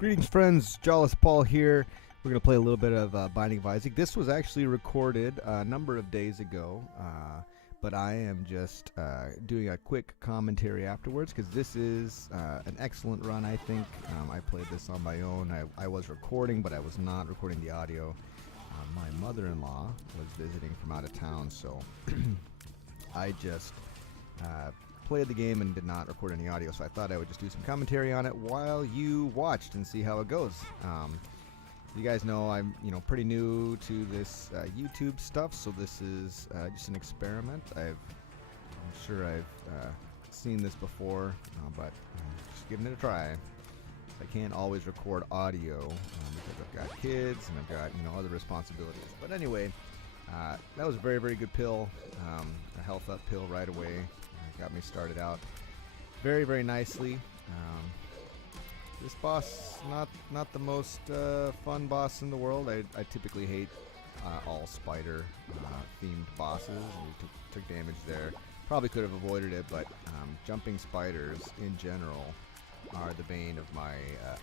Greetings, friends. Jawless Paul here. We're going to play a little bit of Binding of Isaac. This was actually recorded a number of days ago, but I am just doing a quick commentary afterwards because this is an excellent run, I think. I played this on my own. I was recording, but I was not recording the audio. My mother-in-law was visiting from out of town, so I just played the game and did not record any audio, so I thought I would just do some commentary on it while you watched and see how it goes. You guys know I'm pretty new to this YouTube stuff, so this is just an experiment. I'm sure I've seen this before, but just giving it a try. I can't always record audio because I've got kids and I've got other responsibilities. But anyway, that was a very, very good pill, a health up pill right away. Got me started out very, very nicely. This boss, not the most fun boss in the world. I typically hate all spider themed bosses. We took damage there. Probably could have avoided it, but jumping spiders in general are the bane of my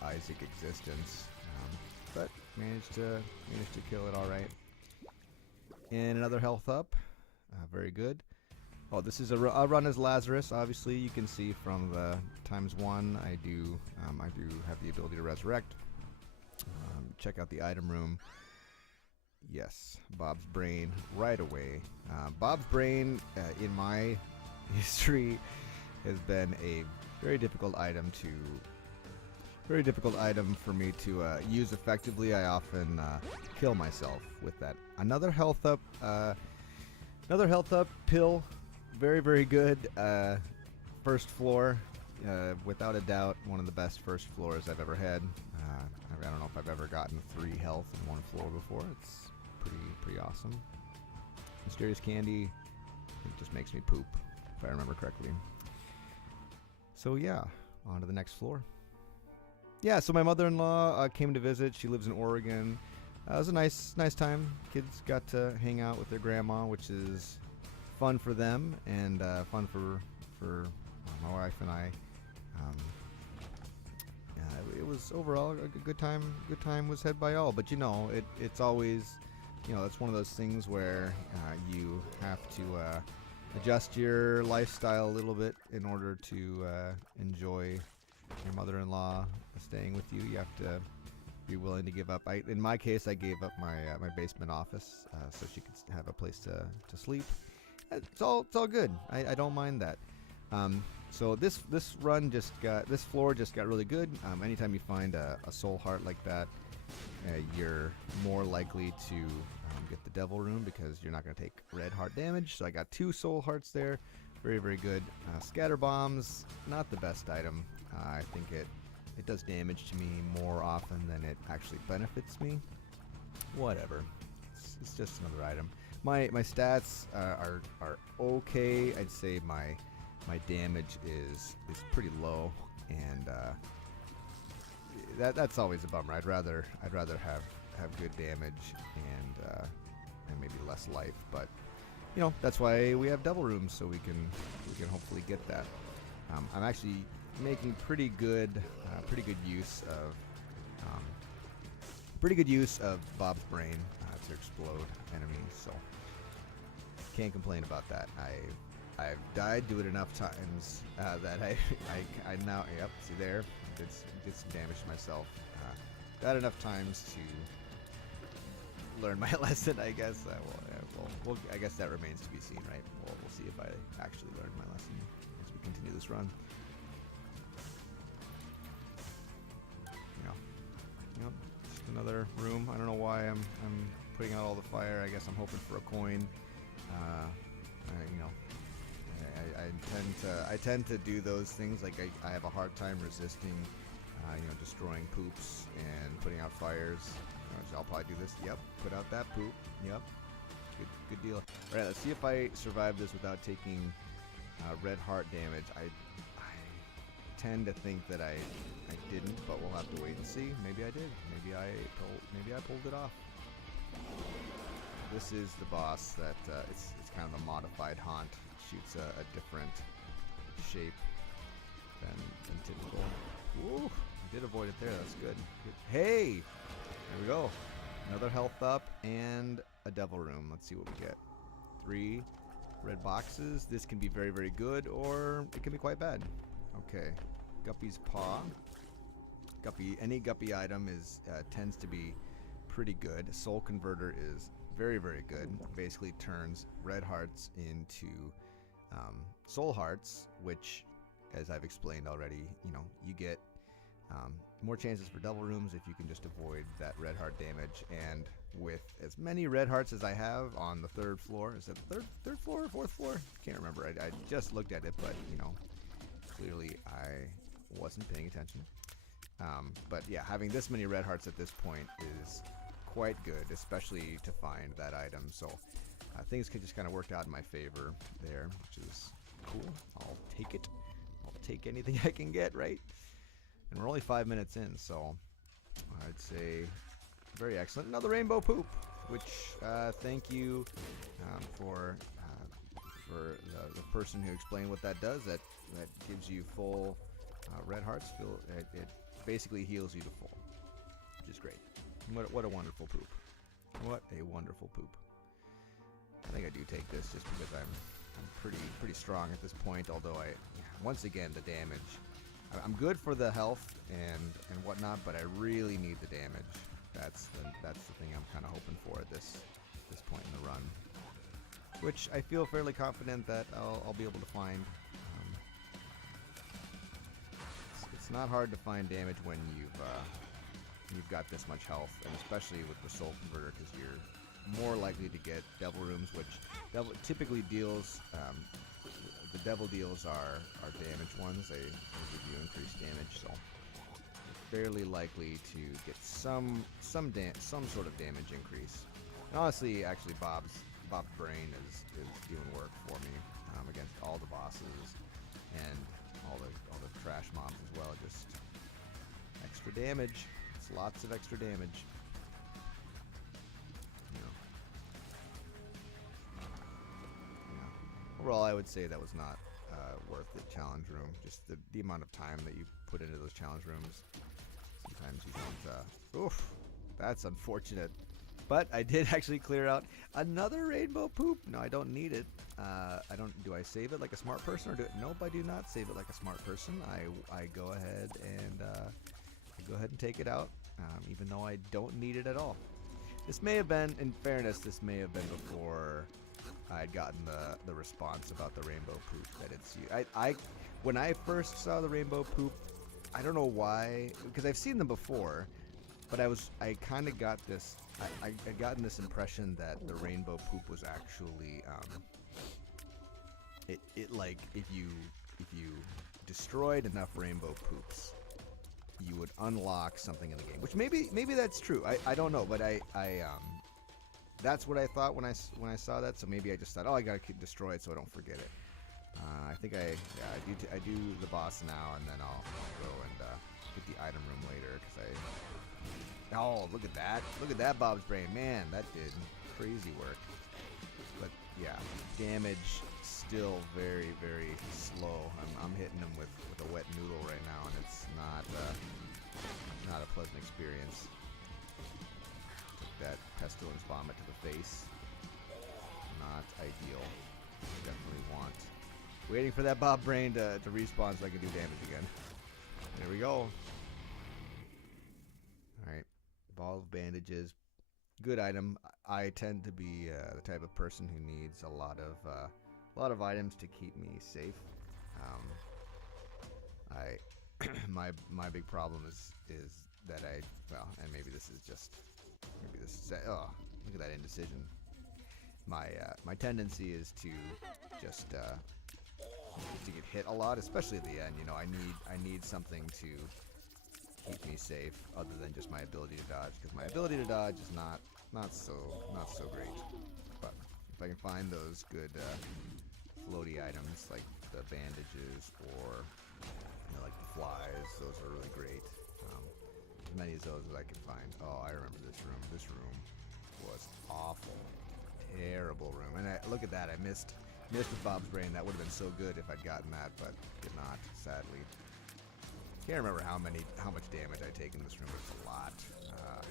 Isaac existence. But managed to kill it all right. And another health up. Very good. Oh, this is a run as Lazarus. Obviously, you can see from the ×1, I do have the ability to resurrect. Check out the item room. Yes, Bob's Brain right away. Bob's Brain, in my history, has been a very difficult item for me to use effectively. I often kill myself with that. Another health up pill. Very, very good. First floor, without a doubt, one of the best first floors I've ever had. I don't know if I've ever gotten 3 health in one floor before. It's pretty awesome. Mysterious candy, it just makes me poop, if I remember correctly. So yeah, on to the next floor. Yeah, so my mother-in-law came to visit. She lives in Oregon. It was a nice time. Kids got to hang out with their grandma, which is fun for them and fun for my wife and I. It was overall a good time. Good time was had by all. But it's always, it's one of those things where you have to adjust your lifestyle a little bit in order to enjoy your mother-in-law staying with you. You have to be willing to give up. In my case, I gave up my basement office so she could have a place to sleep. It's all good. I don't mind that. So this floor just got really good. Anytime you find a soul heart like that, you're more likely to get the devil room because you're not going to take red heart damage. So I got 2 soul hearts there. Very, very good. Scatter bombs, not the best item. I think it does damage to me more often than it actually benefits me. Whatever. It's just another item. My stats are okay. I'd say my damage is pretty low, and that's always a bummer. I'd rather have good damage and maybe less life, but that's why we have devil rooms, so we can hopefully get that. I'm actually making pretty good use of Bob's Brain to explode enemies, so can't complain about that. I've died to it enough times that I now, yep, see there, did some damage to myself. Got enough times to learn my lesson, I guess. Well, I guess that remains to be seen, right? We'll see if I actually learned my lesson as we continue this run. Just another room. I don't know why I'm putting out all the fire. I guess I'm hoping for a coin. I tend to do those things. Like I have a hard time resisting, destroying poops and putting out fires. So I'll probably do this. Yep, put out that poop. Yep, good deal. All right, let's see if I survive this without taking red heart damage. I tend to think that I didn't, but we'll have to wait and see. Maybe I did. Maybe I pulled it off. This is the boss that it's kind of a modified haunt. Shoots a different shape than typical. Ooh, I did avoid it there. That's good. Hey! There we go. Another health up and a devil room. Let's see what we get. 3 red boxes. This can be very, very good, or it can be quite bad. Okay. Guppy's Paw. Any Guppy item tends to be pretty good. Soul Converter is very, very good. Basically turns red hearts into soul hearts, which, as I've explained already, you get more chances for devil rooms if you can just avoid that red heart damage. And with as many red hearts as I have on the 3rd floor, is it third floor or 4th floor? Can't remember. I just looked at it, but clearly I wasn't paying attention. But yeah, having this many red hearts at this point is quite good, especially to find that item. So things could just kind of work out in my favor there, which is cool. I'll take it. I'll take anything I can get, right? And we're only 5 minutes in, so I'd say very excellent. Another rainbow poop, which thank you for the person who explained what that does. That gives you full red hearts. It basically heals you to full, which is great. What a wonderful poop. What a wonderful poop. I think I do take this just because I'm pretty strong at this point. Although once again, the damage. I'm good for the health and whatnot, but I really need the damage. That's the thing I'm kind of hoping for at this point in the run, which I feel fairly confident that I'll be able to find. It's not hard to find damage when you've got this much health, and especially with the Soul Converter, because you're more likely to get devil rooms, which typically deals. The devil deals are damage ones. They give you increased damage, so fairly likely to get some sort of damage increase. And honestly, actually, Bob's brain is doing work for me against all the bosses and all the trash mobs as well. Just extra damage. It's lots of extra damage. Overall, I would say that was not worth the challenge room. Just the amount of time that you put into those challenge rooms. Sometimes you don't. Oof, that's unfortunate. But I did actually clear out another rainbow poop. No, I don't need it. I don't. Do I save it like a smart person, or do it? Nope, I do not save it like a smart person. I go ahead and take it out, even though I don't need it at all. This may have been, in fairness, this may have been before I'd gotten the response about the rainbow poop that it's you. When I first saw the rainbow poop, I don't know why, because I've seen them before, but I kind of got this. I'd gotten this impression that the rainbow poop was actually it like if you destroyed enough rainbow poops, you would unlock something in the game. Which maybe that's true. I don't know, but I that's what I thought when I saw that. So maybe I just thought, oh, I gotta destroy it so I don't forget it. I think I do the boss now, and then I'll go and get the item room later, because oh, look at that Bob's brain, man, that did crazy work. But yeah, damage still very, very slow. I'm hitting him with a wet noodle right now, and it's not a pleasant experience. That pestilence vomit to the face. Not ideal. Definitely want. Waiting for that Bob brain to respawn so I can do damage again. There we go. Alright. Ball of bandages. Good item. I tend to be the type of person who needs a lot of items to keep me safe. My big problem is that and maybe this is oh, look at that indecision. My tendency is to just to get hit a lot, especially at the end. I need something to keep me safe other than just my ability to dodge, because my ability to dodge is not so great. But if I can find those good floaty items like the bandages or like the flies, those are really great. As many of those as I can find. Oh, I remember this room. This room was awful. Terrible room. And look at that. I missed with Bob's brain. That would have been so good if I'd gotten that, but did not, sadly. Can't remember how much damage I take in this room, but it's a lot.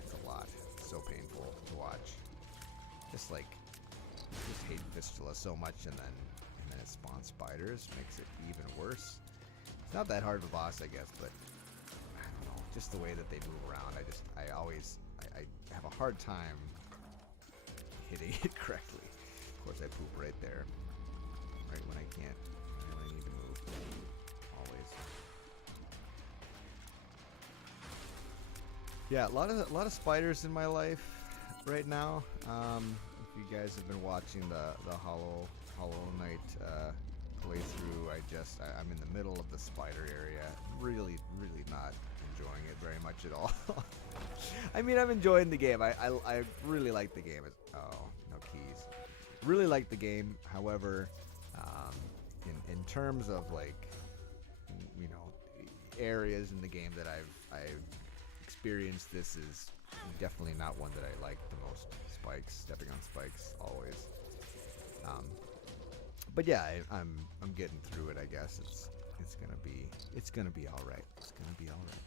It's a lot. It's so painful to watch. Just hate Fistula so much, and then it spawns spiders, makes it even worse. It's not that hard of a boss, I guess, but I don't know. Just the way that they move around, I have a hard time hitting it correctly. Of course, I poop right there, right when I can't, right when I need to move. Always. Yeah, a lot of spiders in my life right now. If you guys have been watching the Hollow Knight playthrough, I'm in the middle of the spider area. Really not enjoying it very much at all. I mean, I'm enjoying the game. I really like the game. Oh, no keys. Really like the game. However, in terms of areas in the game that I've experienced, this is definitely not one that I like the most. Spikes, stepping on spikes, always. But yeah, I'm getting through it. I guess it's gonna be all right. It's gonna be all right.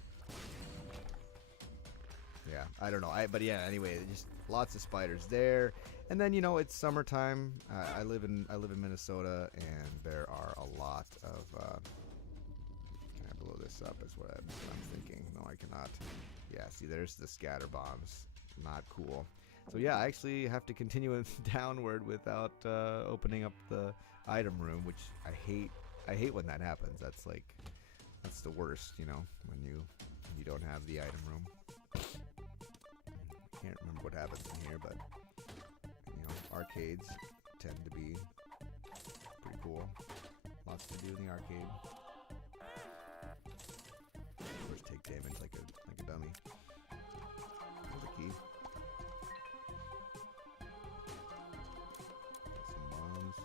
Yeah, I don't know. But yeah, anyway, just lots of spiders there. And then it's summertime. I live in Minnesota, and there are a lot of. Can I blow this up? Is what I'm thinking. No, I cannot. Yeah, see, there's the scatter bombs. Not cool. So yeah, I actually have to continue downward without opening up the item room, which I hate. I hate when that happens. That's the worst, when you don't have the item room. Can't remember what happens in here, but arcades tend to be pretty cool. Lots to do in the arcade. Of course, take damage like a dummy. There's a key. Some bombs.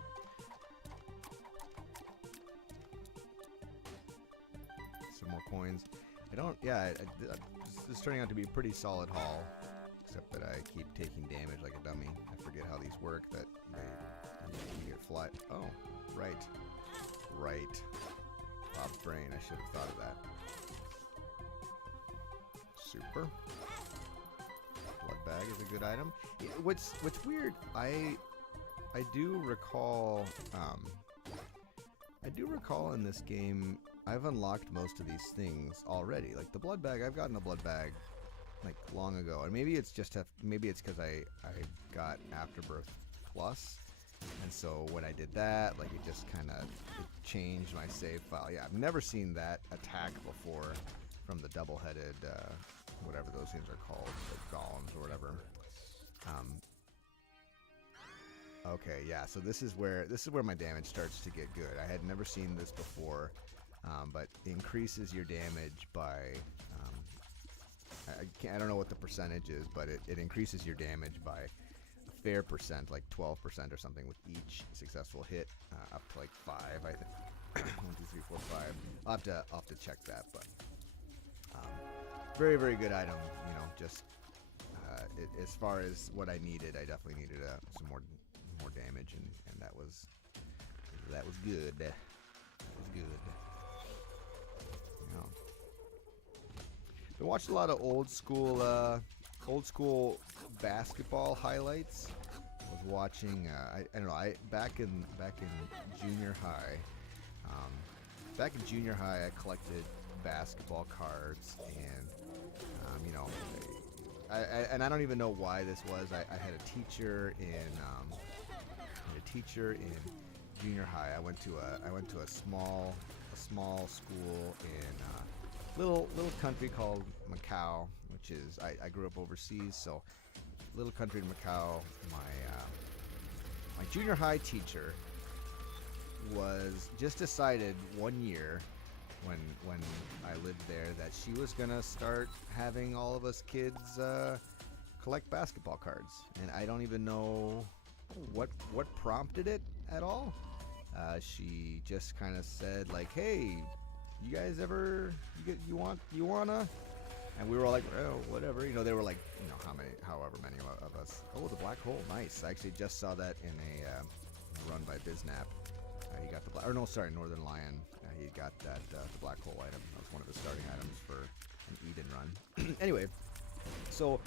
Some more coins. This is turning out to be a pretty solid haul, except that I keep taking damage like a dummy. I forget how these work, that you get flat. Oh, right. Bob's brain, I should have thought of that. Super. Blood bag is a good item. What's weird, I do recall in this game I've unlocked most of these things already. Like the blood bag, I've gotten a blood bag like long ago, and maybe it's because I got Afterbirth Plus, and so when I did that, it just kind of changed my save file. Yeah, I've never seen that attack before from the double-headed whatever those things are called, the golems or whatever. Okay, yeah, so this is where my damage starts to get good. I had never seen this before, but increases your damage by I don't know what the percentage is, but it increases your damage by a fair percent, like 12% or something, with each successful hit, up to 5, I think. 1, 2, 3, 4, 5. I'll have to check that, but very, very good item. As far as what I needed, I definitely needed some more damage, and that was good. That was good. Been watching a lot of old school basketball highlights. I was watching. I don't know. Back in junior high. Back in junior high, I collected basketball cards, and and I don't even know why this was. I had a teacher in junior high. I went to a small school in little country called Macau, which is I grew up overseas, so little country in Macau. My junior high teacher was just decided one year when I lived there that she was gonna start having all of us kids collect basketball cards, and I don't even know what prompted it at all. She just kind of said hey, you guys ever you wanna? And we were all like, oh, whatever. They were like, however many of us. Oh, the black hole, nice. I actually just saw that in a run by Biznap. He got the Northern Lion. he got that the black hole item. That was one of his starting items for an Eden run. Anyway, so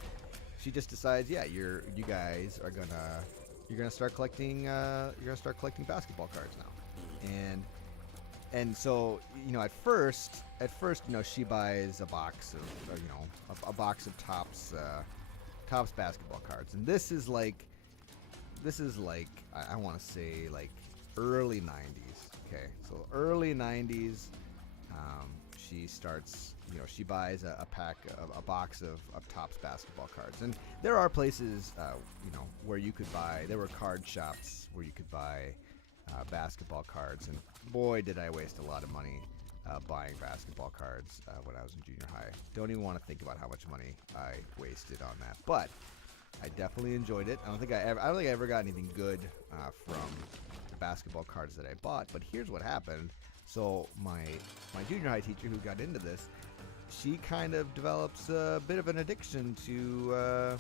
she just decides, yeah, you guys are gonna start collecting basketball cards now, and so at first she buys a box of a box of Topps basketball cards, and this is like I want to say like early 90s. Okay, so early 90s. She starts, she buys a box of Topps basketball cards, and there are places, where you could buy. There were card shops where you could buy basketball cards, and boy, did I waste a lot of money buying basketball cards when I was in junior high. Don't even want to think about how much money I wasted on that, but I definitely enjoyed it. I don't think I ever got anything good from the basketball cards that I bought. But here's what happened. So my junior high teacher who got into this, she kind of develops a bit of an addiction to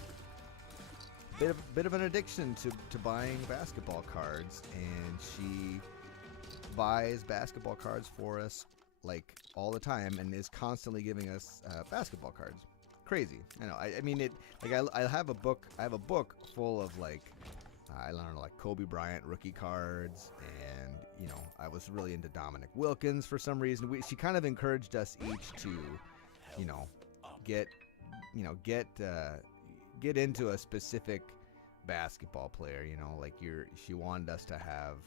buying basketball cards, and she buys basketball cards for us like all the time, and is constantly giving us basketball cards. Crazy. I know. I mean it. Like I have a book. I have a book full of like I don't know, like Kobe Bryant rookie cards, and I was really into Dominic Wilkins for some reason. She kind of encouraged us each to, get into a specific basketball player. Like she wanted us to have,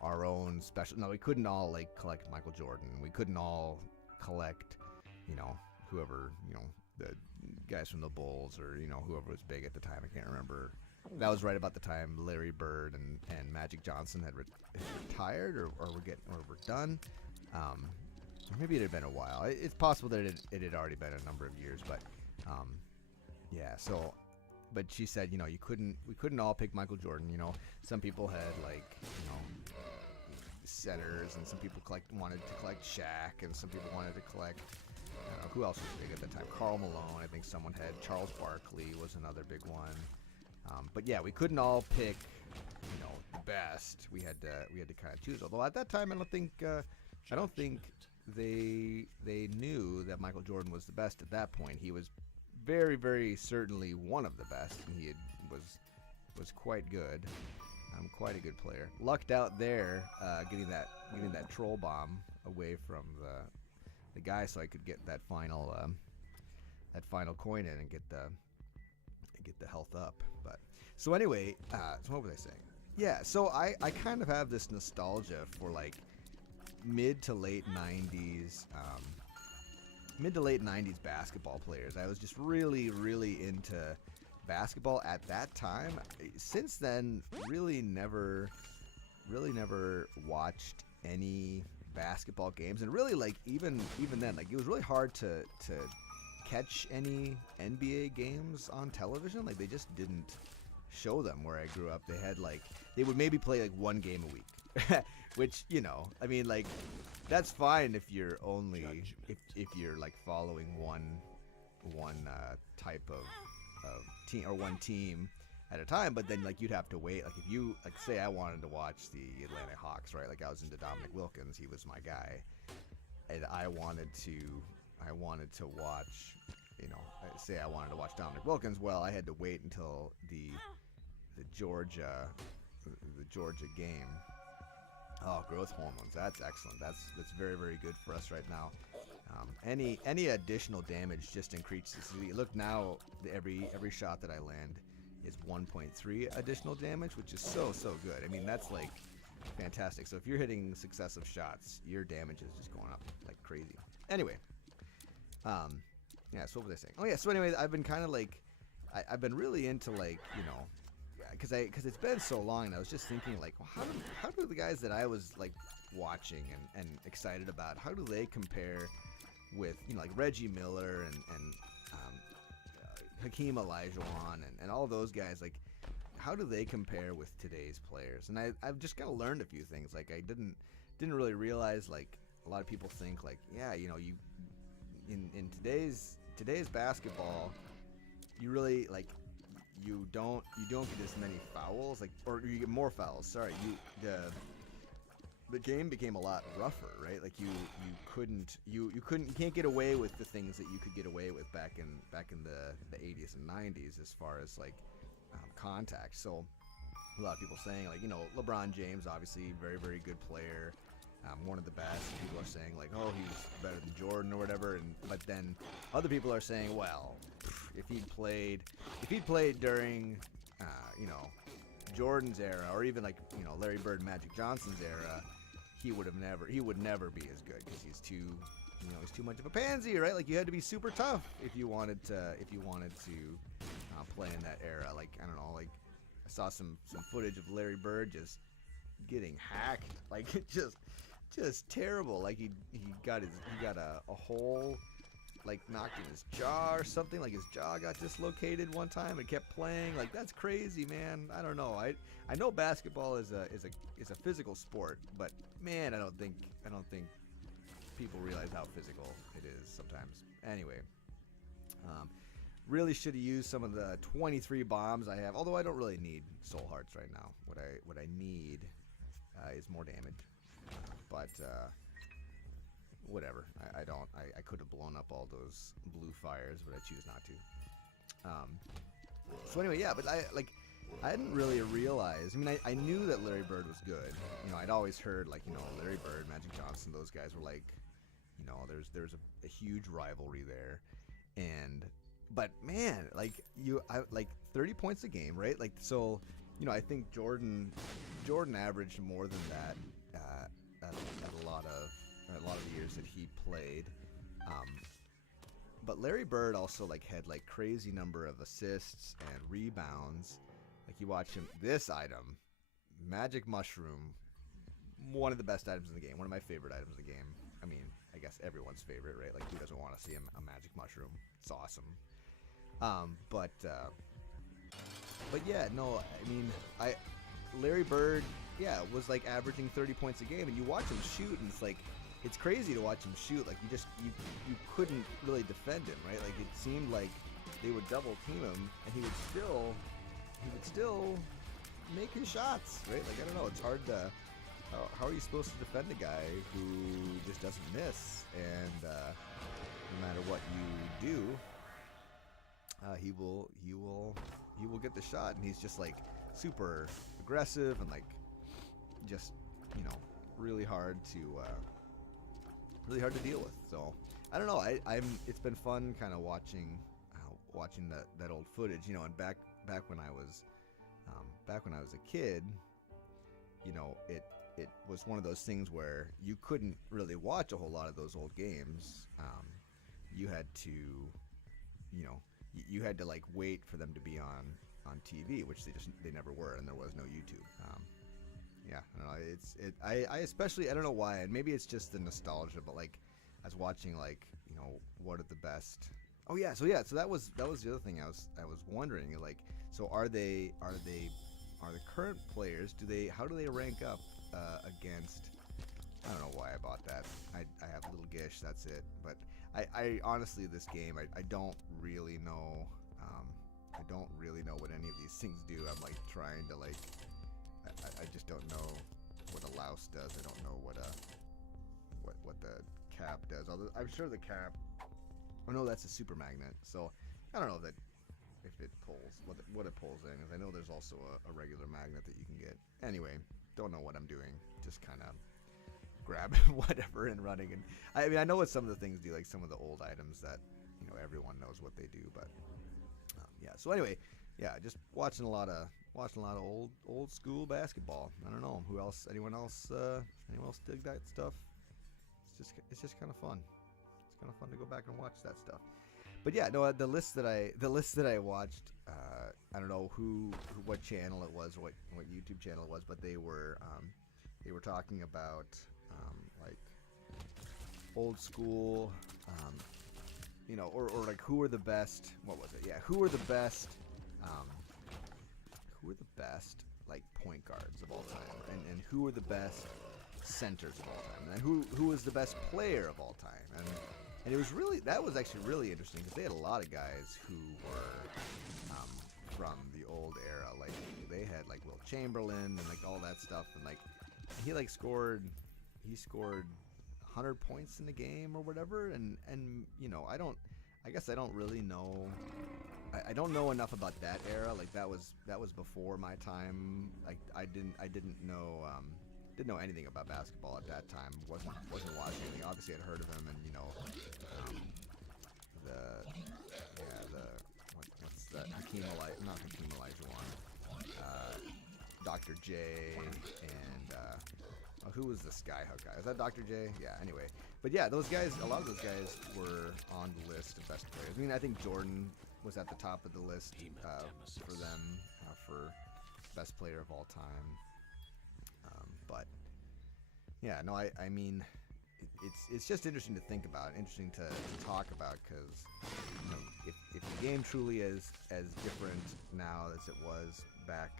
our own special. No, we couldn't all like collect Michael Jordan. We couldn't all collect, whoever, the guys from the Bulls, or whoever was big at the time. I can't remember. That was right about the time Larry Bird and Magic Johnson had retired, or were done. Or maybe it had been a while. It's possible that it had already been a number of years, but yeah. So, but she said, we couldn't all pick Michael Jordan. Some people had like centers, and some people wanted to collect Shaq, and some people wanted to collect. Who else was big at the time? Karl Malone, I think someone had. Charles Barkley was another big one. But yeah, we couldn't all pick, the best. We had to kind of choose. Although at that time, I don't think they knew that Michael Jordan was the best at that point. He was very, very certainly one of the best, and he was quite good. Quite a good player. Lucked out there, getting that troll bomb away from the guy, so I could get that final coin in and get the health up. But so anyway, so what was I saying? Yeah, so I kind of have this nostalgia for like mid to late 90s basketball players. I was just really, really into basketball at that time. Since then, really never watched any basketball games, and really like even then, like it was really hard to catch any NBA games on television. Like they just didn't show them where I grew up. They would maybe play like one game a week, which I mean, like that's fine if you're only if you're like following one type of team or one team at a time. But then like you'd have to wait. Like if you say I wanted to watch the Atlanta Hawks, right? Like I was into Dominic Wilkins, he was my guy, and I wanted to watch, say I wanted to watch Dominic Wilkins. Well, I had to wait until the Georgia game. Oh, growth hormones. That's excellent. That's very, very good for us right now. Any additional damage just increases. Look now, every shot that I land is 1.3 additional damage, which is so good. I mean, that's like fantastic. So if you're hitting successive shots, your damage is just going up like crazy. Anyway, yeah. So what was I saying? Oh yeah. So anyway, I've been kind of like, I've been really into like, because it's been so long, and I was just thinking like, well, how do the guys that I was like watching and excited about, how do they compare with like Reggie Miller and Hakeem Olajuwon and all those guys? Like, how do they compare with today's players? And I've just kind of learned a few things. Like I didn't really realize, like a lot of people think like, yeah, you in today's basketball, you really like you don't get as many fouls, like, or you get more fouls. Sorry, the game became a lot rougher, right? Like you can't get away with the things that you could get away with back in the 80s and 90s as far as like contact. So a lot of people saying like, LeBron James, obviously very, very good player, one of the best. People are saying like, oh, he's better than Jordan or whatever, but then other people are saying, well, if he'd played during Jordan's era, or even like Larry Bird, Magic Johnson's era, he would never be as good because he's too much of a pansy, right? Like you had to be super tough if you wanted to play in that era. Like I don't know, like I saw some footage of Larry Bird just getting hacked, like just terrible. Like he got a hole like knocked in his jaw or something. Like his jaw got dislocated one time and kept playing. Like that's crazy, man. I don't know. I know basketball is a physical sport, but man, I don't think people realize how physical it is sometimes. Anyway, really should have used some of the 23 bombs I have. Although I don't really need soul hearts right now. What I need is more damage. But whatever. I don't. I could have blown up all those blue fires, but I choose not to. So anyway, yeah. But I didn't really realize. I mean, I knew that Larry Bird was good. I'd always heard like Larry Bird, Magic Johnson, those guys were like, there's a huge rivalry there, but man, like 30 points a game, right? Like so, I think Jordan averaged more than that at a lot of the years that he played. But Larry Bird also had crazy number of assists and rebounds. Like you watch him, this item, Magic Mushroom, one of the best items in the game, one of my favorite items in the game. I mean, I guess everyone's favorite, right? Like who doesn't want to see a Magic Mushroom? It's awesome. But yeah, no, I mean, Larry Bird, yeah, was averaging 30 points a game, and you watch him shoot, and it's crazy to watch him shoot. Like you couldn't really defend him, right? Like it seemed like they would double team him, and he would still make his shots, right? Like I don't know, it's hard to. How are you supposed to defend a guy who just doesn't miss? And no matter what you do, he will get the shot, and he's just super aggressive and just really hard to deal with. So I don't know. It's been fun kind of watching that old footage, and back when I was a kid, it was one of those things where you couldn't really watch a whole lot of those old games. You had to, you had to wait for them to be on TV, which they never were, and there was no YouTube. Yeah, I don't know. I especially, I don't know why, and maybe it's just the nostalgia, but I was watching what are the best. Oh yeah, so that was the other thing I was wondering, so are the current players, how do they rank up against? I don't know why I bought that. I have Little Gish, that's it. But I honestly, this game, I don't really know. I don't really know what any of these things do. I'm trying to I just don't know what a louse does. I don't know what the cap does. Although I'm sure the cap. Oh no, that's a super magnet. So I don't know if it pulls what it pulls in. Because I know there's also a regular magnet that you can get. Anyway, don't know what I'm doing. Just kind of grab whatever and running. And I mean, I know what some of the things do, like some of the old items that everyone knows what they do. But yeah. So anyway, yeah, just watching a lot of old school basketball. I don't know anyone else dig that stuff. It's just kind of fun. It's kind of fun to go back and watch that stuff. But yeah, no, the list that I watched, I don't know what channel it was, what YouTube channel it was, but they were talking about old school, or who are the best? What was it? Yeah, who are the best point guards of all time, and who are the best centers of all time, and who is the best player of all time, and it was actually really interesting because they had a lot of guys who were from the old era. They had Wilt Chamberlain and all that stuff, and he like scored 100 points in the game or whatever, and you know, I guess I don't really know. I don't know enough about that era. Like that was before my time. Like I didn't know anything about basketball at that time. Wasn't watching anything. Obviously, I'd heard of him, and you know, what's that? Not Hakeem Olajuwon. Dr. J and who was the Skyhook guy? Is that Dr. J? Yeah. Anyway, but yeah, those guys. A lot of those guys were on the list of best players. I mean, I think Jordan was at the top of the list for them for best player of all time. But yeah, no, I mean, it's just interesting to think about, interesting to talk about, because you know, if the game truly is as different now as it was back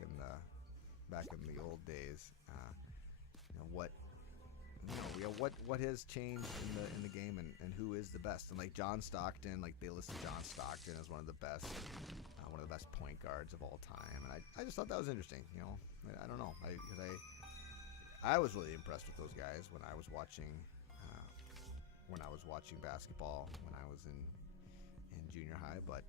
in the old days, you know, what has changed in the game, and who is the best? And like John Stockton, like they listed John Stockton as one of the best point guards of all time, and I just thought that was interesting. You know, I don't know, because I was really impressed with those guys when I was watching basketball when I was in junior high. But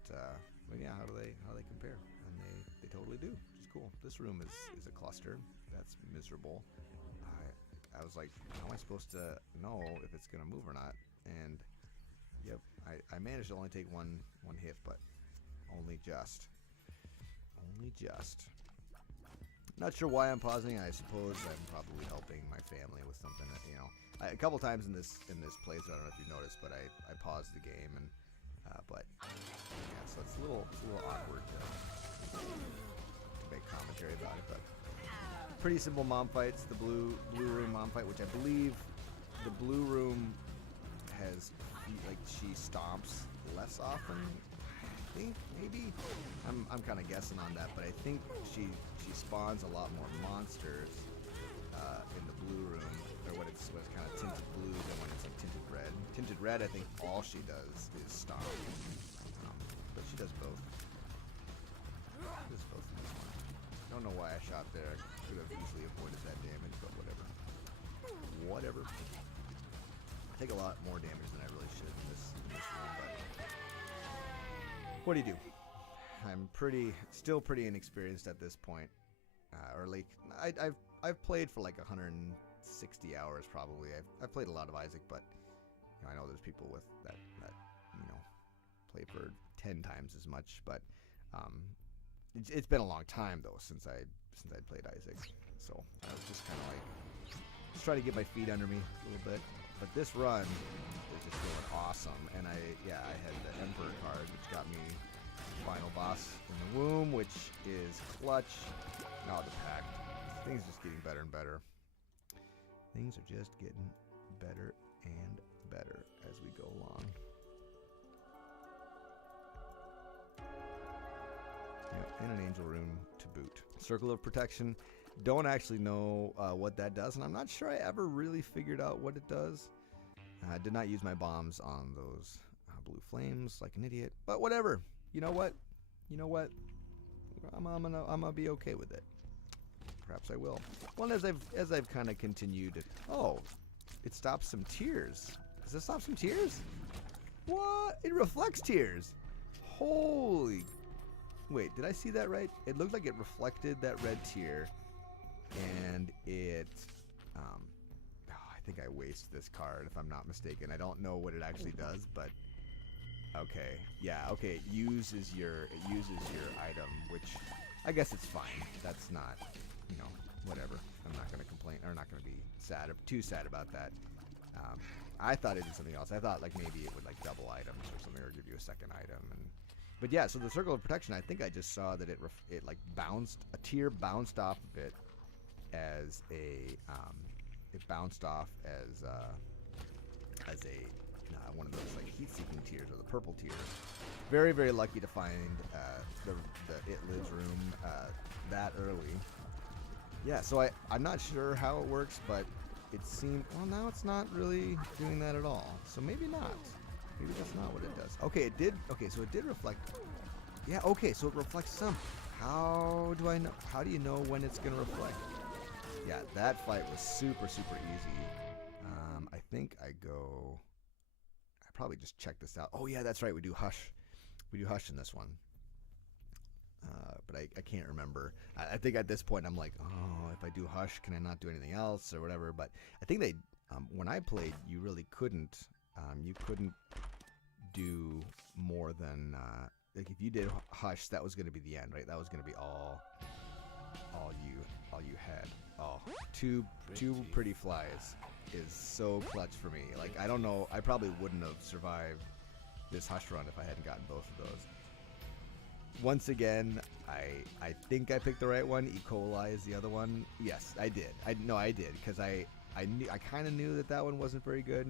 yeah, how do they compare? And they totally do, which is cool. This room is a cluster. That's miserable. I was like, how am I supposed to know if it's gonna move or not? And yep, I managed to only take one hit, but only just. Not sure why I'm pausing. I suppose I'm probably helping my family with something that, you know, a couple times in this playthrough, I don't know if you noticed, but I paused the game, and but yeah, so it's a little awkward to make commentary about it, but pretty simple mom fights. The blue room mom fight, which I believe the blue room has, like, she stomps less often. I think maybe I'm kind of guessing on that, but I think she spawns a lot more monsters in the blue room, or when it's kind of tinted blue than when it's like tinted red. Tinted red, I think all she does is stomp, but she does both. In this one. I don't know why I shot there. I could have easily avoided that damage, but whatever. I take a lot more damage than I really should in this room, but what do you do? I'm still pretty inexperienced at this point, or like I've played for like 160 hours probably. I've played a lot of Isaac, but you know, I know there's people with that you know, play for 10 times as much. But it's been a long time though since I played Isaac, so I was just kind of like trying to get my feet under me a little bit. But this run is just feeling awesome, and I had the Emperor card, which got me final boss in the womb, which is clutch. Now the pact. Things are just getting better and better. Things are just getting better and better as we go along. Yep, and an angel rune to boot. Circle of Protection. Don't actually know what that does, and I'm not sure I ever really figured out what it does. I did not use my bombs on those blue flames like an idiot, but whatever. You know what? I'm gonna be okay with it. Perhaps I will. Well, as I've kind of continued. Oh, it stops some tears. Does this stop some tears? What? It reflects tears. Holy. Wait, did I see that right? It looked like it reflected that red tear, and it. I think I waste this card if I'm not mistaken. I don't know what it actually does, but okay, yeah, okay. It uses your item, which I guess it's fine. That's not, you know, whatever. I'm not gonna complain, or not gonna be too sad about that. I thought it did something else. I thought like maybe it would like double items or something, or give you a second item. But yeah, so the Circle of Protection, I think I just saw that it like bounced, a tier bounced off of it as a it bounced off as a one of those like heat-seeking tiers, or the purple tiers. Very, very lucky to find the It Lives room that early. Yeah, so I'm not sure how it works, but it seemed, well, now it's not really doing that at all. So maybe not. Maybe that's not what it does. Okay, it did. Okay, so it did reflect. Yeah, okay, so it reflects some. How do I know? How do you know when it's going to reflect? Yeah, that fight was super easy. I think I probably just check this out. Oh yeah, that's right. We do Hush. We do Hush in this one. But I can't remember. I think at this point I'm like, oh, if I do Hush, can I not do anything else or whatever? But I think they, when I played, you really couldn't. You couldn't do more than like if you did Hush, that was going to be the end, right? That was going to be all you had. Oh, two pretty flies is so clutch for me. Like I don't know, I probably wouldn't have survived this Hush run if I hadn't gotten both of those. Once again, I think I picked the right one. E. coli is the other one. Yes, I did. I did because I kind of knew that one wasn't very good.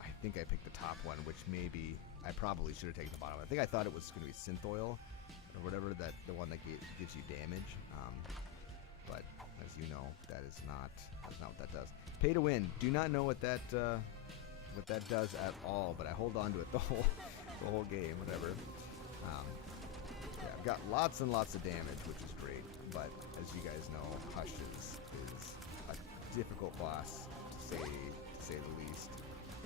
I think I picked the top one, which maybe I probably should have taken the bottom. I think I thought it was going to be synth oil or whatever, that the one that gives you damage. But as you know, that's not what that does. Pay to win. Do not know what that does at all, but I hold on to it the whole game, whatever. Yeah, I've got lots and lots of damage, which is great. But as you guys know, Hush is a difficult boss to say the least.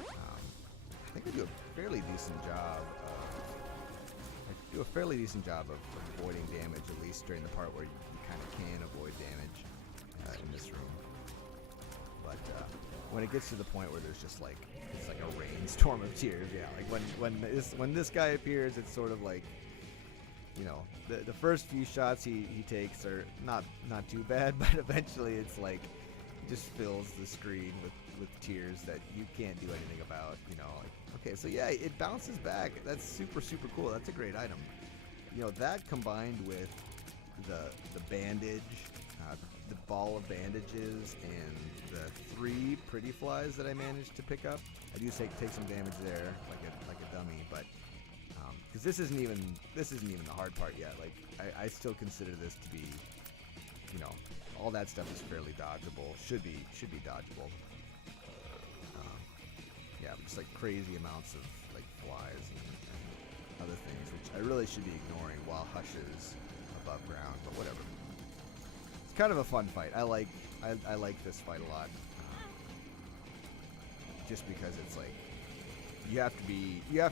I think I do a fairly decent job of avoiding damage, at least during the part where you kind of can avoid damage in this room. But when it gets to the point where there's just like it's like a rainstorm of tears, yeah. Like when this guy appears, it's sort of like, you know, the first few shots he takes are not too bad, but eventually it's like he just fills the screen with tears that you can't do anything about, you know. Like, okay, so yeah, it bounces back. That's super cool. That's a great item. You know, that combined with the bandage, the ball of bandages, and the 3 pretty flies that I managed to pick up. I do take some damage there, like a dummy, but because this isn't even the hard part yet. Like I still consider this to be, you know, all that stuff is fairly dodgeable. Should be dodgeable. Yeah, just like crazy amounts of like flies and other things, which I really should be ignoring while Hush is above ground. But whatever. It's kind of a fun fight. I like this fight a lot. Just because it's like you have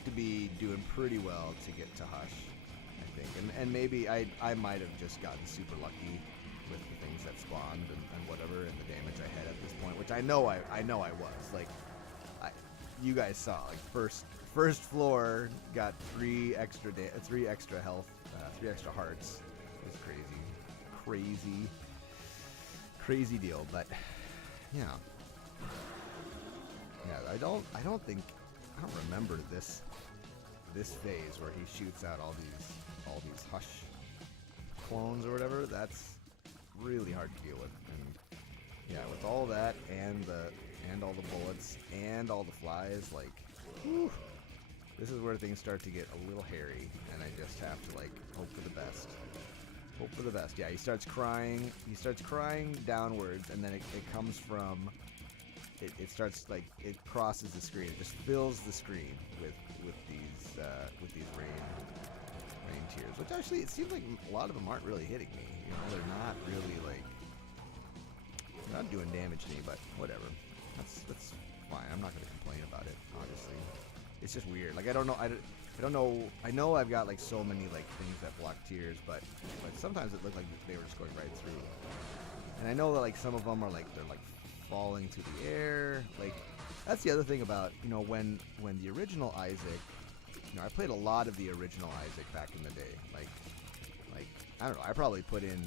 to be doing pretty well to get to Hush, I think, and maybe I might have just gotten super lucky with the things that spawned and whatever, and the damage I had at this point, which I know I was like, you guys saw, like first floor got 3 extra health, 3 extra hearts. It was crazy deal, but yeah. I don't remember this phase where he shoots out all these Hush clones or whatever. That's really hard to deal with. And yeah, with all that and all the bullets and all the flies, like, whew, this is where things start to get a little hairy, and I just have to like hope for the best. Hope for the best. Yeah, he starts crying downwards, and then it comes from. It starts like it crosses the screen. It just fills the screen with these rain tears. Which actually, it seems like a lot of them aren't really hitting me. You know, they're not really like not doing damage to me. But whatever, that's fine. I'm not going to complain about it. Honestly, it's just weird. Like I don't know. I know I've got like so many like things that block tears, but sometimes it looked like they were just going right through. And I know that like some of them are like they're like falling through the air. Like that's the other thing about, you know, when the original Isaac, you know, I played a lot of the original Isaac back in the day. Like I don't know, I probably put in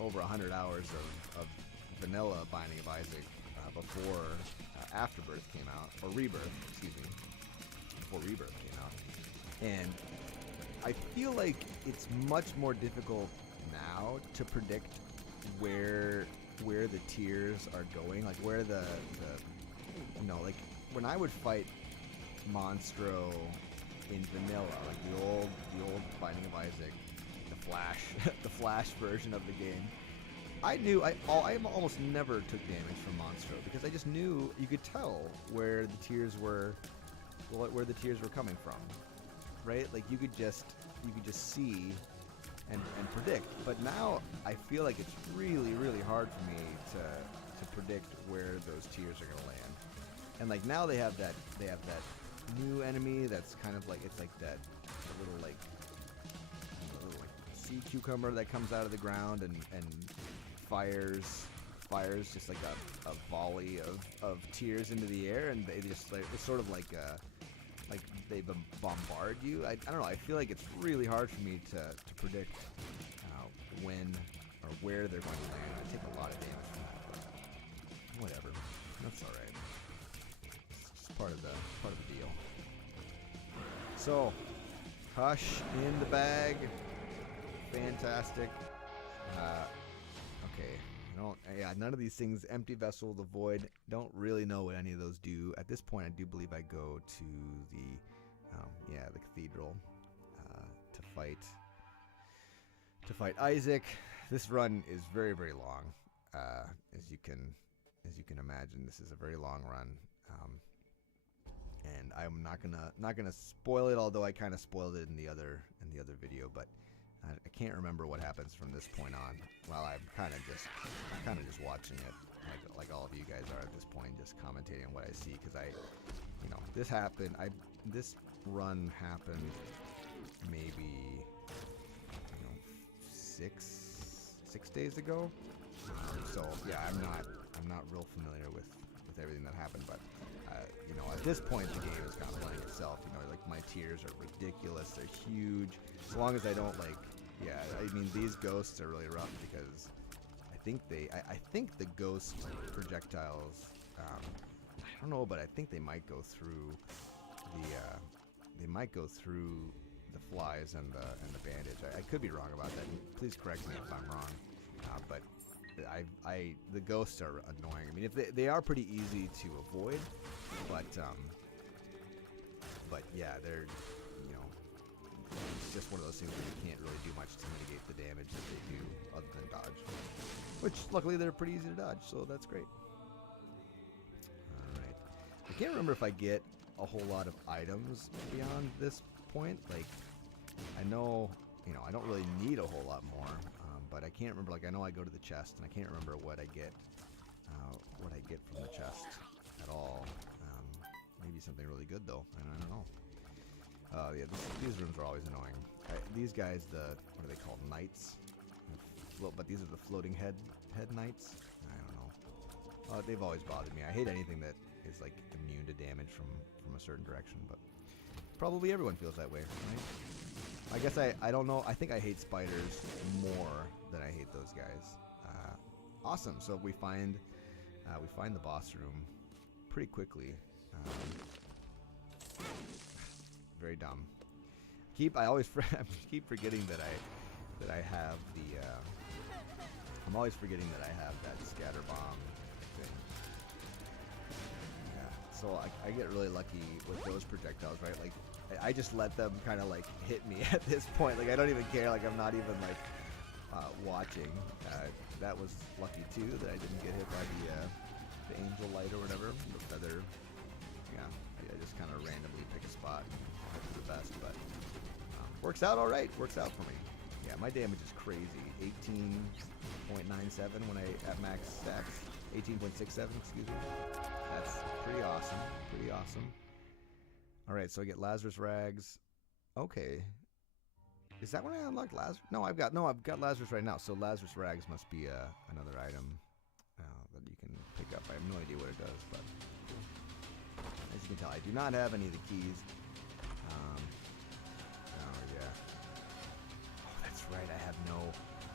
over 100 hours of vanilla Binding of Isaac before Afterbirth came out, or Rebirth, excuse me, before Rebirth came out. And I feel like it's much more difficult now to predict where the tiers are going, like where the you know, like when I would fight Monstro in vanilla, like the old Binding of Isaac, the Flash version of the game, I knew I almost never took damage from Monstro because I just knew, you could tell where the tiers were coming from, right? Like you could just see and predict. But now I feel like it's really, really hard for me to predict where those tiers are gonna land. And like now they have that new enemy that's kind of like, it's like that little like sea cucumber that comes out of the ground and fires just like a volley of tears into the air, and they just like, it's sort of like they bombard you. I don't know, I feel like it's really hard for me to predict when or where they're going to land. I take a lot of damage from that, but whatever, that's alright. It's just part of the deal. So Hush in the bag. Fantastic. Okay. None of these things. Empty Vessel, the Void. Don't really know what any of those do. At this point, I do believe I go to the Cathedral to fight Isaac. This run is very, very long. As you can imagine, this is a very long run. And I'm not gonna spoil it, although I kind of spoiled it in the other video, but I can't remember what happens from this point on. Well, I'm kind of just watching it, like all of you guys are at this point, just commentating on what I see, because this run happened maybe 6 days ago. So yeah, I'm not real familiar with everything that happened, but at this point the game is kind of playing itself. Like my tiers are ridiculous, they're huge. As long as I don't these ghosts are really rough, because I think the ghost projectiles, I don't know, but I think they might go through the flies and the bandage. I could be wrong about that. Please correct me if I'm wrong. But the ghosts are annoying. I mean, if they are pretty easy to avoid, but yeah, they're it's just one of those things where you can't really do much to mitigate the damage that they do other than dodge. Which luckily they're pretty easy to dodge, so that's great. All right, I can't remember if I get a whole lot of items beyond this point. Like, I know I don't really need a whole lot more. But I can't remember. Like, I know I go to the chest, and I can't remember what I get from the chest at all. Maybe something really good though, and I don't know. Yeah, these rooms are always annoying. These guys, what are they called? Knights. But these are the floating head knights. I don't know. They've always bothered me. I hate anything that is like immune to damage from a certain direction, but probably everyone feels that way, right? I guess I don't know. I think I hate spiders more than I hate those guys. Awesome. So we find the boss room pretty quickly. Very dumb. I always keep forgetting that I have the. I'm always forgetting that I have that scatter bomb thing. Yeah. So I get really lucky with those projectiles, right? Like, I just let them kind of like hit me at this point. Like, I don't even care. Like, I'm not even like watching. That was lucky too that I didn't get hit by the angel light or whatever, the feather. Yeah, I just kind of randomly pick a spot and hope for the best, but works out all right. Works out for me. Yeah, my damage is crazy. 18.97 when I at max stacks. 18.67, excuse me. That's pretty awesome. Pretty awesome. All right, so I get Lazarus rags. Okay, is that when I unlocked Lazarus? No, I've got Lazarus right now. So Lazarus rags must be another item that you can pick up. I have no idea what it does, but as you can tell, I do not have any of the keys. Oh yeah. Oh, that's right.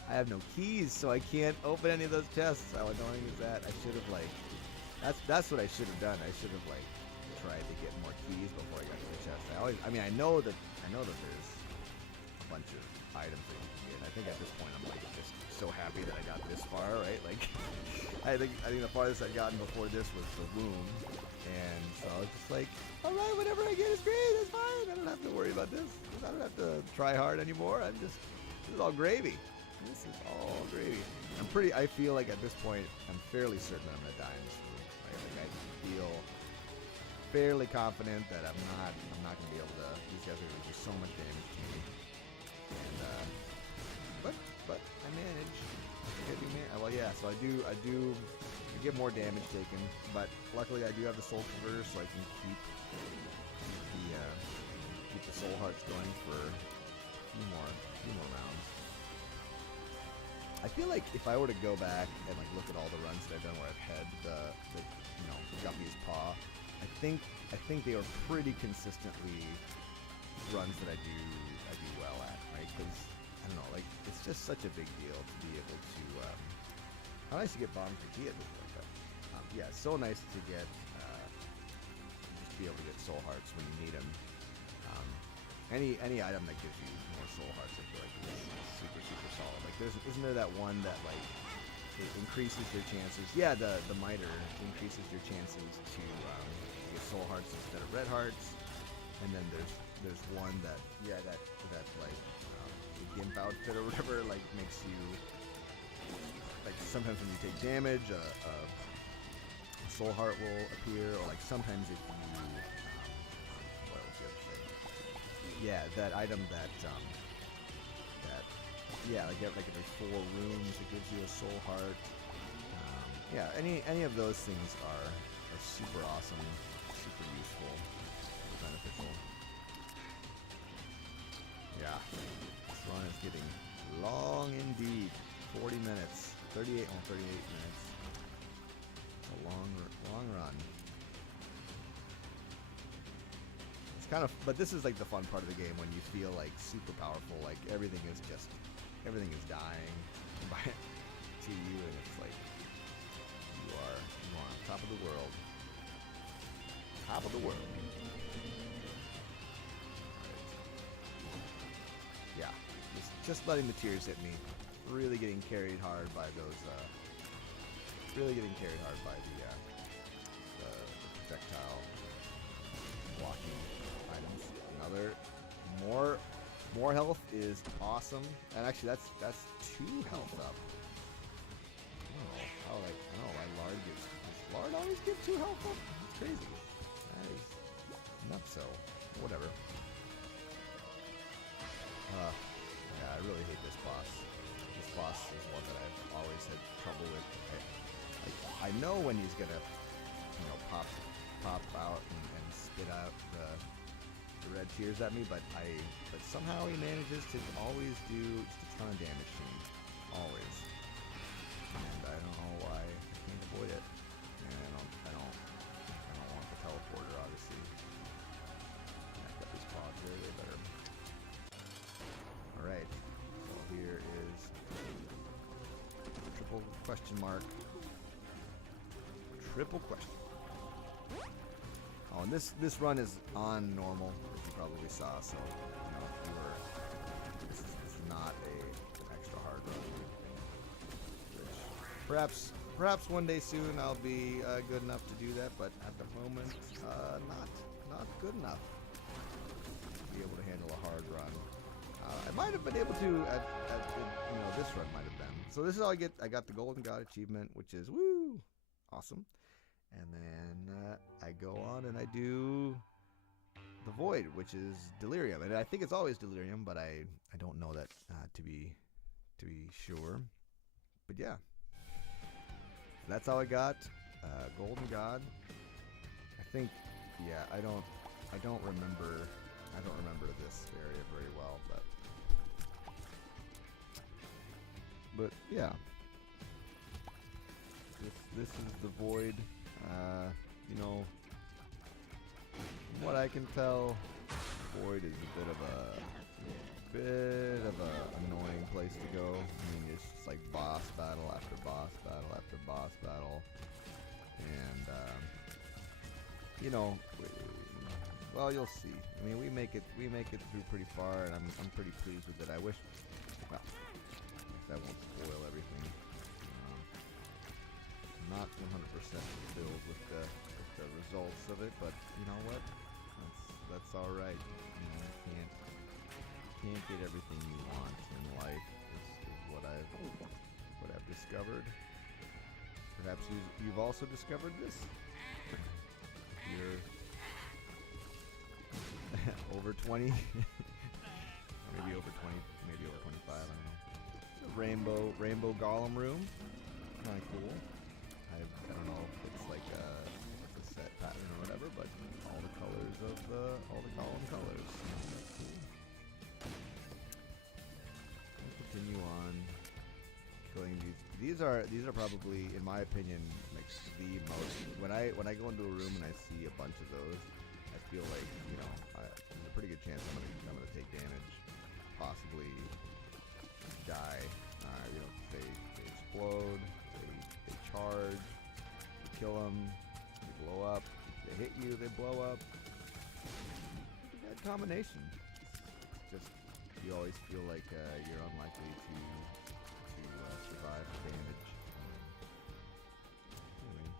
I have no keys, so I can't open any of those chests. How annoying is that? I should have that's what I should have done. I should have tried to get more keys before I got to the chest. I know that there's a bunch of items that you can get. I think at this point I'm just so happy that I got this far, right? Like, I think the farthest I'd gotten before this was the womb, and so I was just like, all right, whatever I get is great. It's fine. I don't have to worry about this. I don't have to try hard anymore. this is all gravy. This is all gravy. I feel like at this point I'm fairly certain that I'm gonna die in this room. Right? Like, I feel fairly confident that I'm not gonna be able to. These guys are gonna do so much damage to me, and so I get more damage taken, but luckily I do have the soul converter, so I can keep the soul hearts going for a few more rounds. I feel like if I were to go back and like look at all the runs that I've done where I've had the Guppies Paw, I think they are pretty consistently runs that I do well at, right? Because I don't know, like it's just such a big deal to be able to. How nice to get Bomb for G at this point, but yeah, it's so nice to get just be able to get soul hearts when you need them. Any item that gives you more soul hearts, I feel like is super solid. Like isn't there that one that like it increases your chances? Yeah, the miter increases your chances to get soul hearts instead of red hearts. And then there's one that like the gimp outfit or whatever like makes you like sometimes when you take damage a soul heart will appear, or like sometimes if you what was the other thing? Yeah, that item that like if there's 4 rooms it gives you a soul heart. Yeah, any of those things are super awesome, super useful, beneficial. Yeah, this run is getting long indeed. 40 minutes, 38 minutes. It's a long run. It's kind of, but this is like the fun part of the game when you feel like super powerful, like everything is dying to you, and it's like you are on top of the world. Top of the world. Yeah, just letting the tears hit me. Really getting carried hard by those. Really getting carried hard by the projectile blocking items. Another more health is awesome, and actually that's 2 health up. I don't know why Lard gives. Does Lard always give 2 health up? That's crazy. That is nuts. So whatever. Yeah, I really hate this boss. This boss is one that I've always had trouble with. I know when he's gonna, pop out and spit out the red tears at me, but somehow he manages to always do just a ton of damage to me, always. And I don't know why I can't avoid it. And I don't want the teleporter, obviously. I've got these pods way better. All right, so here is triple question mark. Triple question. Oh, and this run is on normal, as you probably saw. So this is not an extra hard run. Which perhaps one day soon I'll be good enough to do that, but at the moment, not good enough to be able to handle a hard run. I might have been able to at this run might have been. So this is all I get. I got the Golden God achievement, which is woo, awesome. And then I go on and I do the Void, which is Delirium, and I think it's always Delirium, but I don't know that to be sure. But yeah, that's all I got. Golden God. I think, yeah, I don't remember this area very well, but yeah, this is the Void. From what I can tell, Void is a bit of a annoying place to go. I mean, it's just like boss battle after boss battle after boss battle, and well, you'll see. I mean, we make it through pretty far, and I'm pretty pleased with it. I wish, well, that won't spoil everything. Not 100% fulfilled with the results of it, but you know what? That's all right. You can't get everything you want in life. Is what I've discovered. Perhaps you've also discovered this. You're over 20, maybe over 20, maybe over 25. I don't know. It's a rainbow golem room. kind of cool. I don't know if it's like a set pattern or whatever, but all the colors of all the column colors. That's cool. We'll continue on killing these. These are probably, in my opinion, like the most. When I go into a room and I see a bunch of those, I feel like, you know, there's a pretty good chance I'm gonna take damage, possibly die. You know, they explode, they charge, you kill them, they blow up. They hit you, they blow up. It's a bad combination. It's just, you always feel like you're unlikely to survive the damage. Anyway.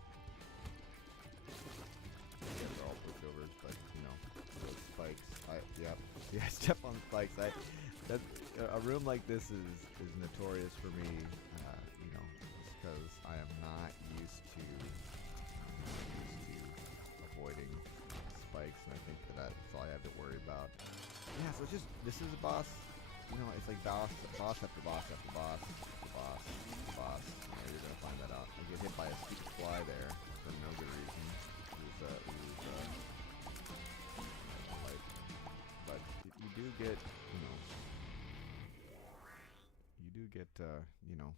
Yeah, they're all pushovers, but you know, those spikes. Yeah, step on spikes. A room like this is notorious for me. You know, because I am not used to avoiding spikes, and I think that's all I have to worry about. Yeah, so it's just, this is a boss. You know, it's like boss after boss after boss after boss after boss. You know, you're gonna find that out. I get hit by a stupid fly there for no good reason. But you do get, you know,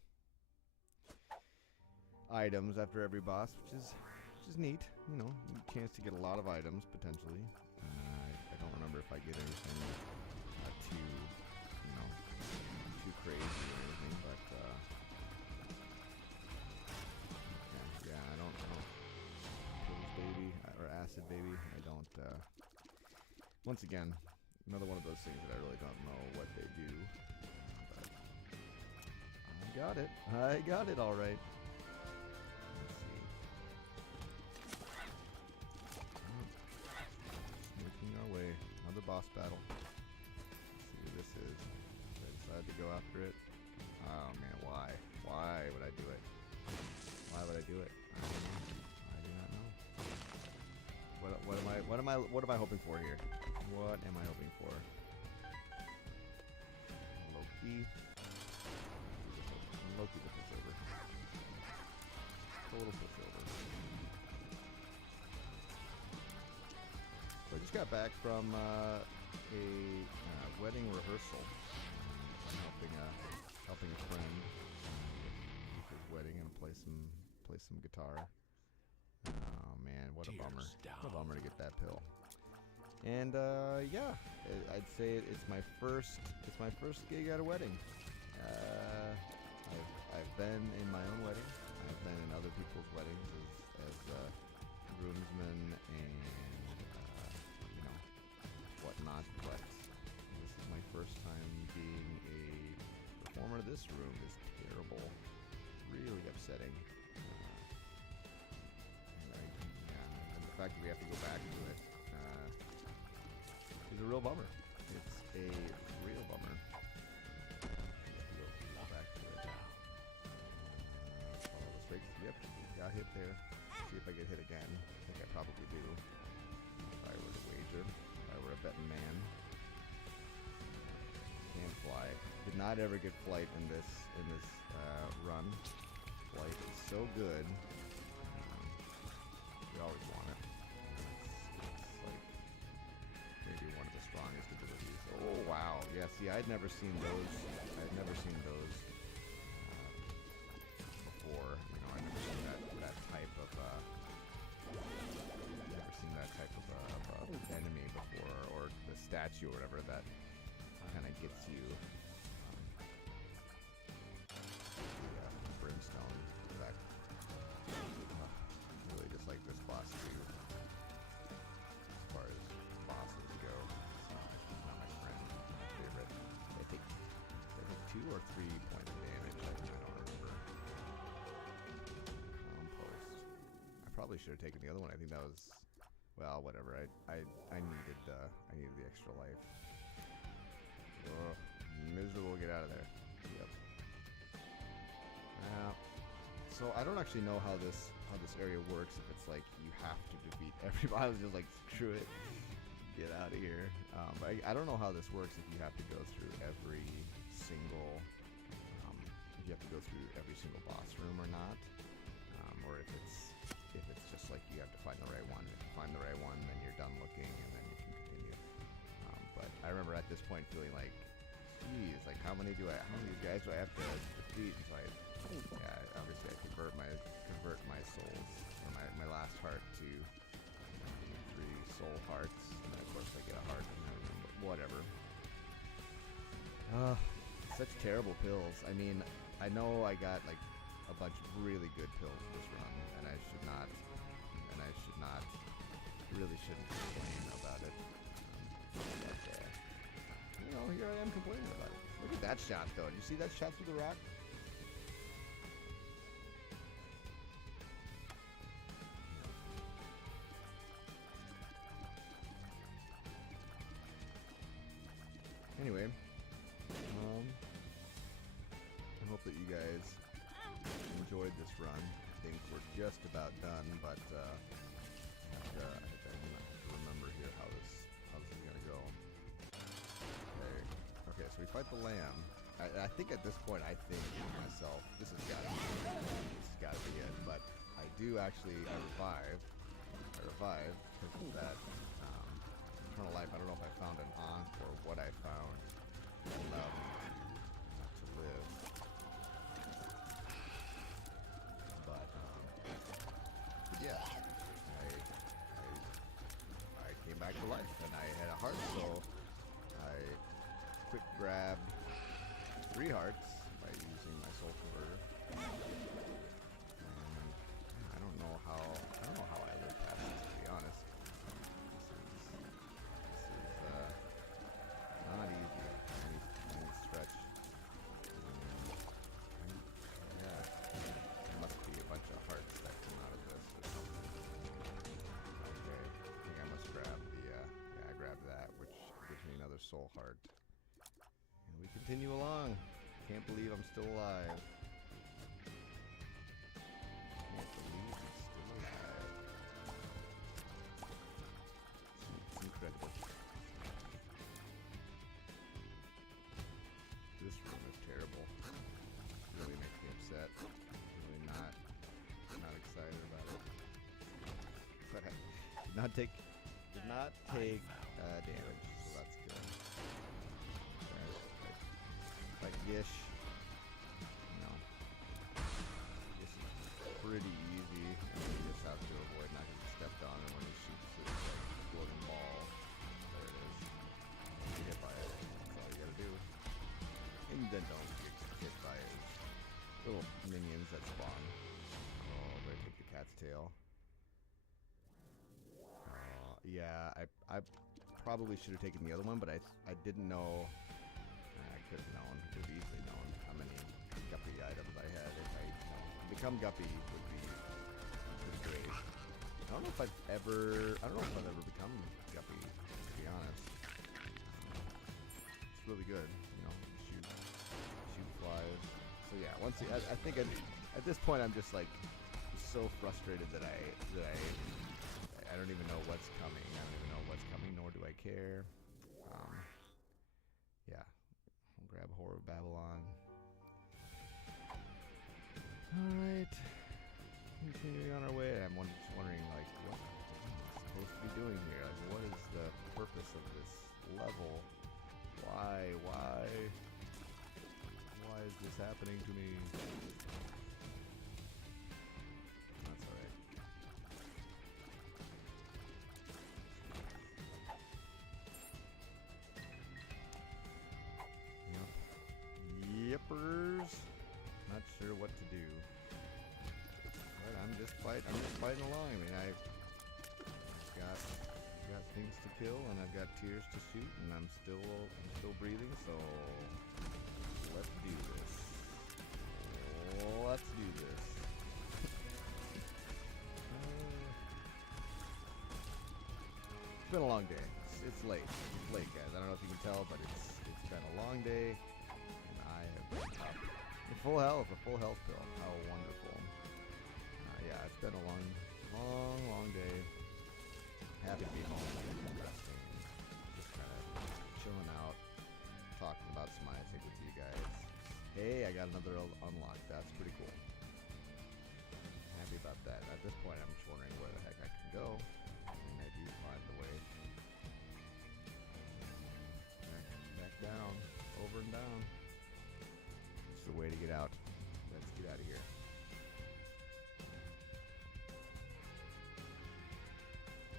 items after every boss, which is neat. You know, a chance to get a lot of items potentially. I don't remember if I get anything too crazy or anything, but yeah, I don't pills baby or acid baby. I don't. Once again, another one of those things that I really don't know what they do. But I got it all right. Let's see. Making our way. Another boss battle. Let's see who this is. I decided to go after it. Oh man, why? Why would I do it? Why would I do it? I do not know. What am I hoping for here? What am I hoping for? Loki the pushover. Total pushover. So I just got back from a wedding rehearsal. Helping a friend with his wedding and play some guitar. Oh man, what a bummer! What a bummer to get that pill. And yeah, I'd say it's my first gig at a wedding. I've been in my own wedding. I've been in other people's weddings as groomsman and you know, whatnot. But this is my first time being a performer. This room is terrible, really upsetting. And the fact that we have to go back to it is a real bummer. It's a real bummer. Go back to it. Follow the straight. Yep, got hit there. See if I get hit again. I think I probably do. If I were to wager, if I were a betting man. Can't fly. Did not ever get flight in this run. Flight is so good. We always want it. It's like maybe one of the strongest abilities. Oh wow! Yeah. See, I'd never seen those. Before. You know, I've never seen that type of. Never seen that type of enemy before, or the statue or whatever that kind of gets you. Brimstone. That really just like this boss too. As far as bosses go, it's not my friend. Favorite. I think 2 or 3 points of damage. I don't remember. Compost. I probably should have taken the other one. I think that was, well, whatever. I needed the extra life. Oh, miserable. Get out of there. Yep. So I don't actually know how this area works. If it's like you have to defeat everybody. I was just like, screw it, get out of here. But I don't know how this works. If you have to go through every single if you have to go through every single boss room or not, or if it's just like you have to find the right one. If you find the right one, then you're done looking, and then you can continue. But I remember at this point feeling like, geez, like how many guys do I have to defeat? And so obviously I convert my souls, or my last heart to 3 soul hearts, and then of course I get a heart, and whatever. Such terrible pills. I mean, I know I got like a bunch of really good pills this run, and I really shouldn't complain about it. But here I am complaining about it. Look at that shot, though. Did you see that shot through the rock? Anyway, I hope that you guys enjoyed this run. I think we're just about done, but I have to remember here how this is gonna go. Okay, so we fight the lamb. I think at this point, I think to myself, this has got to be it. But I do actually revive because of that eternal life. I don't know if I found an ankh or what I found that allowed me to live. But yeah, I came back to life and I had a heart, so I quick grabbed 3 hearts by using my soul converter. And I don't know how I lived past this, to be honest. This is not easy any stretch. Yeah, there must be a bunch of hearts that come out of this or something. Okay, I think I must grab I grabbed that, which gives me another soul heart. And we continue along. Can't believe I'm still alive. Can't believe I'm still alive. It's incredible. This room is terrible. It really makes me upset. Really not excited about it. But I did not take damage, so that's good. Like Gish, this is pretty easy. You just have to avoid not getting stepped on, and when he shoots his floating ball, there it is. You get by it. That's all you gotta do. And then don't get hit by his little minions that spawn. Oh, better take the cat's tail. Yeah, I probably should have taken the other one, but I didn't know. I could have known. Could have easily known how many guppy items I had. If I become guppy would be great. I don't know if I've ever become guppy, to be honest. It's really good, shoot flies. So yeah, I think at this point I'm just like so frustrated that I don't even know what's coming. Nor do I care. Yeah. I'll grab Horror of Babylon. Alright. Continuing on our way. I'm just wondering, like, what am I supposed to be doing here? Like, what is the purpose of this level? Why is this happening to me? That's alright. Yippers. Not sure what to do. But I'm just fighting along. I mean, I've got things to kill, and I've got tears to shoot, and I'm still breathing. So let's do this. Let's do this. It's been a long day. It's late. It's late, guys. I don't know if you can tell, but it's been a long day. I have been up. A full health pill. How wonderful. Yeah, it's been a long day. Happy to be home and resting. Just kind of chilling out, talking about some Isaac with you guys. Hey, Hey, I got another unlock. That's pretty cool. Happy about that. At this point, I'm just wondering where the heck I can go. And I do find the way. Back down. Over and down. It's the way to get out. Let's get out of here.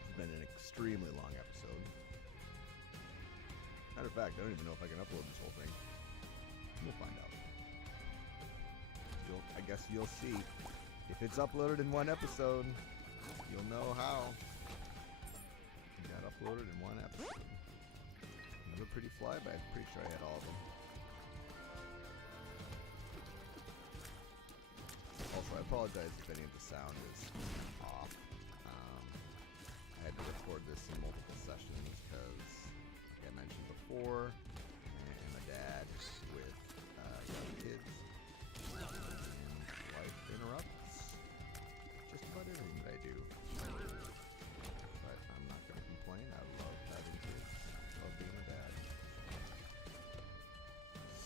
It's been an extremely long episode. Matter of fact, I don't even know if I can upload this whole thing. We'll find out. I guess you'll see. If it's uploaded in one episode, you'll know how. It got uploaded in one episode. Another pretty flyby. I'm pretty sure I had all of them. Also, I apologize if any of the sound is off. I had to record this in multiple sessions because, like I mentioned before, I'm a dad with young kids. And life interrupts just about everything that I do. But I'm not going to complain. I love having kids. I love being a dad.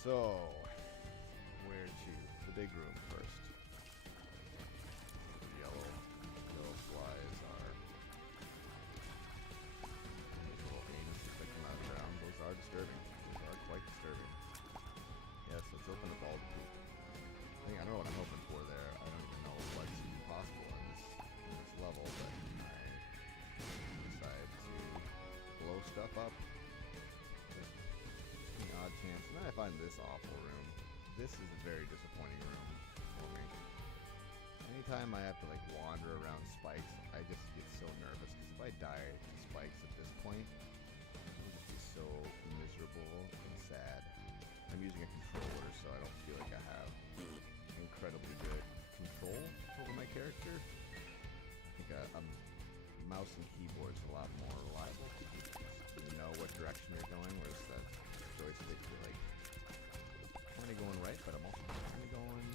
So, where to? The big room first. The yellow flies are little anuses that come out of the ground. Those are disturbing. Those are quite disturbing. Yes, let's open the bulb poop. I don't know what I'm hoping for there. I don't even know what's even possible in this level, but I decide to blow stuff up. Just an odd chance. And then I find this awful room. This is a very disappointing room for me. Anytime I have to like wander around spikes, I just get so nervous because if I die to spikes at this point, it would just be so miserable and sad. I'm using a controller, so I don't feel like I have incredibly good control over my character. I think a mouse and keyboard is a lot more reliable. You know what direction you're going, whereas that joystick, you're like kind of going right, but I'm also kind of going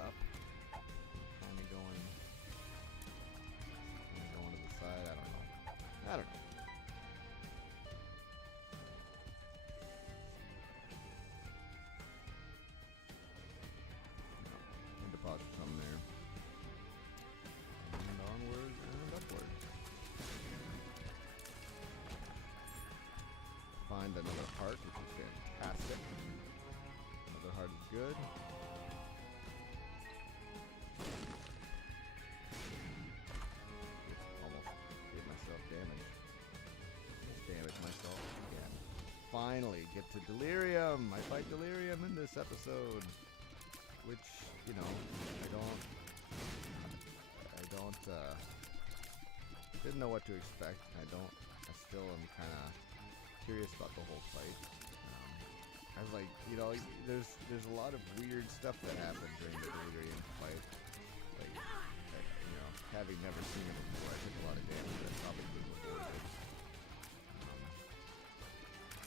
up, kind of going to the side. I don't know. Pause for something there. And onward and upward. Find another heart, which is fantastic. Another heart is good. Almost did myself damage. Almost damaged myself again. Finally, get to Delirium. I fight Delirium in this episode. Which, you know, didn't know what to expect. I still am kind of curious about the whole fight. I was like, you know, there's a lot of weird stuff that happened during the Delirium fight. Like, you know, having never seen it before, I took a lot of damage that probably could have avoided.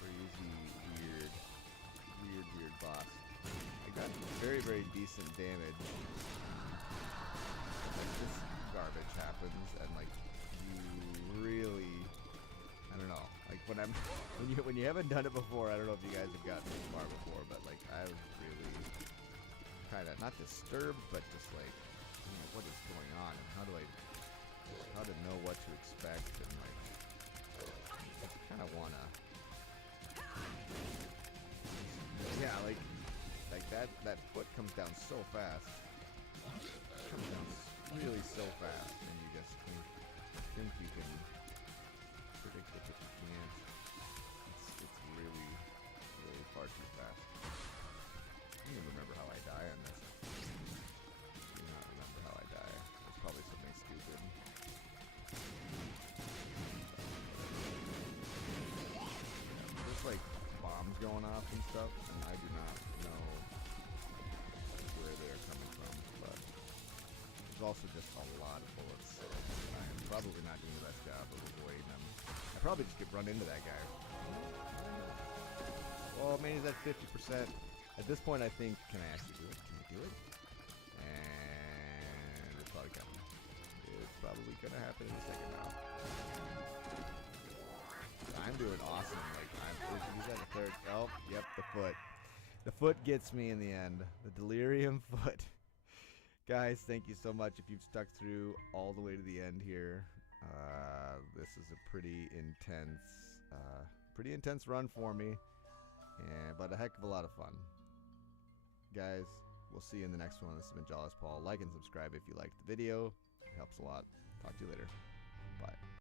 Crazy, weird boss. I got very, very decent damage. Like this garbage happens, and like you really, I don't know. Like when you haven't done it before, I don't know if you guys have gotten this far before, but like I was really kind of not disturbed, but just like, you know, what is going on, and how to know what to expect, and like I kind of wanna, yeah, like that foot comes down so fast. It comes down really so fast, and you just think you can predict it, but you can't. It's really far too fast. I don't even remember how I die on this. I do not remember how I die. It's probably something stupid. There's like bombs going off and stuff, and I do not know where they're coming from, but there's also just a lot of bullets. I'm probably not doing the best job of avoiding them. I probably just get run into that guy. Well, maybe he's at 50%. At this point, I think, can I actually do it? Can I do it? And it's probably coming. It's probably gonna happen in a second now. I'm doing awesome. Like, is that the third? Oh, yep, the foot. The foot gets me in the end. The delirium foot. Guys, thank you so much if you've stuck through all the way to the end here. This is a pretty intense run for me, but a heck of a lot of fun. Guys, we'll see you in the next one. This has been Jawless Paul. Like and subscribe if you liked the video. It helps a lot. Talk to you later. Bye.